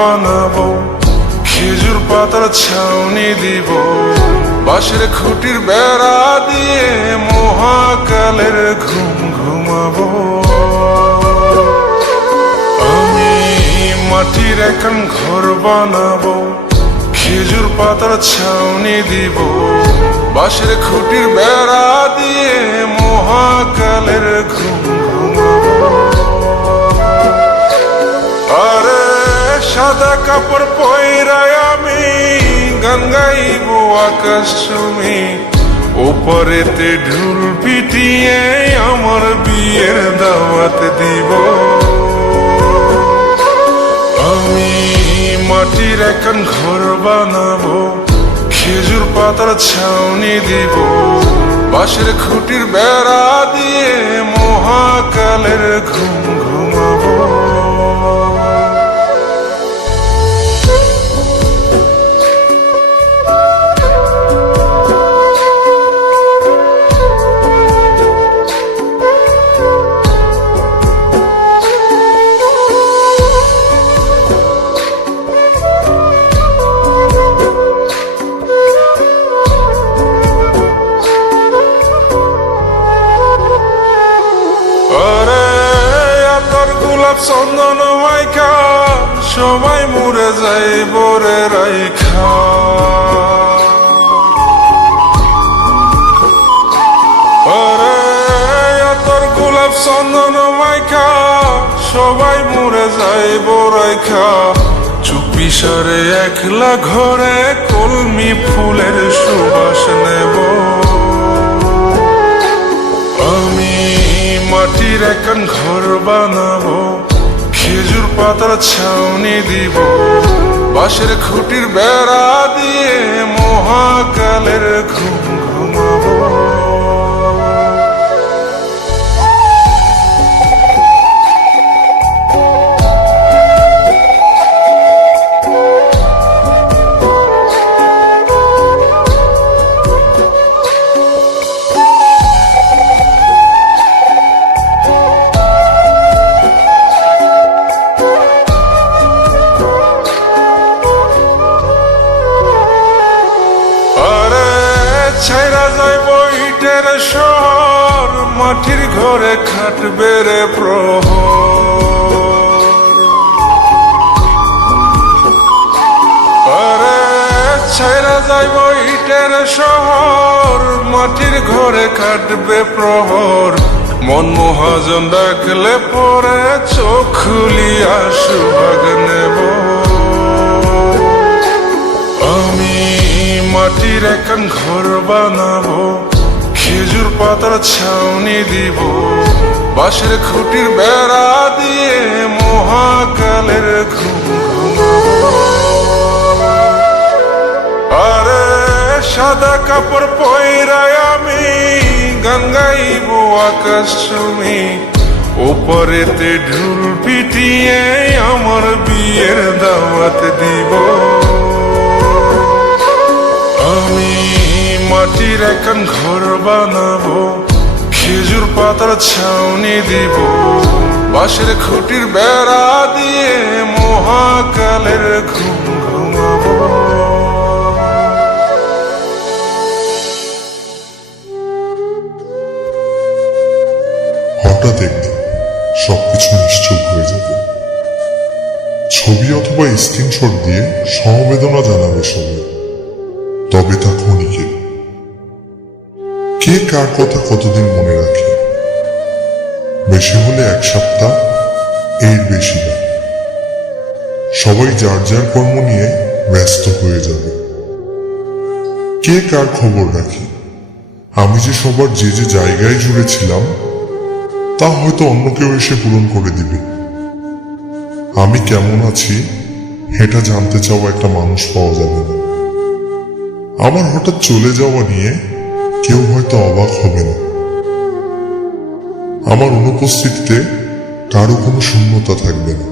বানাবো, খেজুর পাতার ছাউনি দিব, বাঁশের খুঁটির বেড়া দিয়ে মহাকালের ঘুম ঘুমাবো। আমি মাটির এখন ঘর বানাবো, খেজুর পাতার ছাউনি দিব, বাঁশের খুঁটির বেড়া দিয়ে মহাকালের ঘুম ঘুমাবো। আরে সাদা কাপড় পয়রায় আমি গান গাইব আকাশ চুমি, ওপরেতে ঢুল পিটিয়ে আমার বিয়ের দাওয়াত দিব। আমি মাটির এখন ঘর বানাবো, খেজুর পাতার ছাউনি দিব, বাঁশের খুঁটির বেড়া দিয়ে মহাকালের ঘুম ঘুমাবো। চন্দন মাইকা সবাই মরে যায় বরে রাইখা, আরে তোর গোলাপ চন্দন মাইকা সবাই মরে যায় বরাইখা, চুপি সারে একলা ঘরে কলমি ফুলের সুবাস নেব। আমি মাটির এখন ঘর বানাবো, খেজুর পাতার ছাউনি দিব, বাঁশের খুঁটির বেড়া দিয়ে মহাকালের ঘুম ঘুমাবো। ছাইরা যাইব ইটের শহর, মাটির ঘরে খাটবে রে প্রহর। আরে ছাইরা যাইব ইটের শহর, মাটির ঘরে খাটবে প্রহর। মন মহাজন ডাকলে পরে চোখ খুলিয়া সুভাগ নেব। আমি মাটির এখন ঘর বানাবো, খেজুর পাতার ছাউনি দিব, বাঁশের খুঁটির বেড়া দিয়ে মহাকালের ঘুম ঘুমাবো। আরে সাদা কাপড় পয়রায় আমি গান গাইব আকাশ চুমি, ওপরেতে ঢুল পিটিয়ে আমার বিয়ের দাওয়াত দিব। আমি মাটির এখন ঘর বানাবো, খেজুর পাতার ছাউনি দিব, বাঁশের খুঁটির বেড়া দিয়ে মহাকালের ঘুম ঘুমাবো। হঠাৎ একদিন সবকিছু নিশ্চুপ হয়ে যাবে। ছবি অথবা স্ক্রিনশট দিয়ে সমবেদনা জানাবে সবাই, তবে তা ক্ষণিকের। কে কার কথা কতদিন মনে রাখে? বেশি হলে এক সপ্তাহ, এর বেশি না। সবাই যার যার কর্ম নিয়ে ব্যস্ত হয়ে যাবে। কে কার খবর রাখে? আমি যে সবার যে যে জায়গায় জুড়ে ছিলাম তা হয়তো অন্য কেউ এসে পূরণ করে দিবে। আমি কেমন আছি এটা জানতে চাওয়া একটা মানুষ পাওয়া যাবে না। আমার হঠাৎ চলে যাওয়া নিয়ে কেউ হয়তো অবাক হবে না। আমার অনুপস্থিতিতে কারো কোনো শূন্যতা থাকবে না।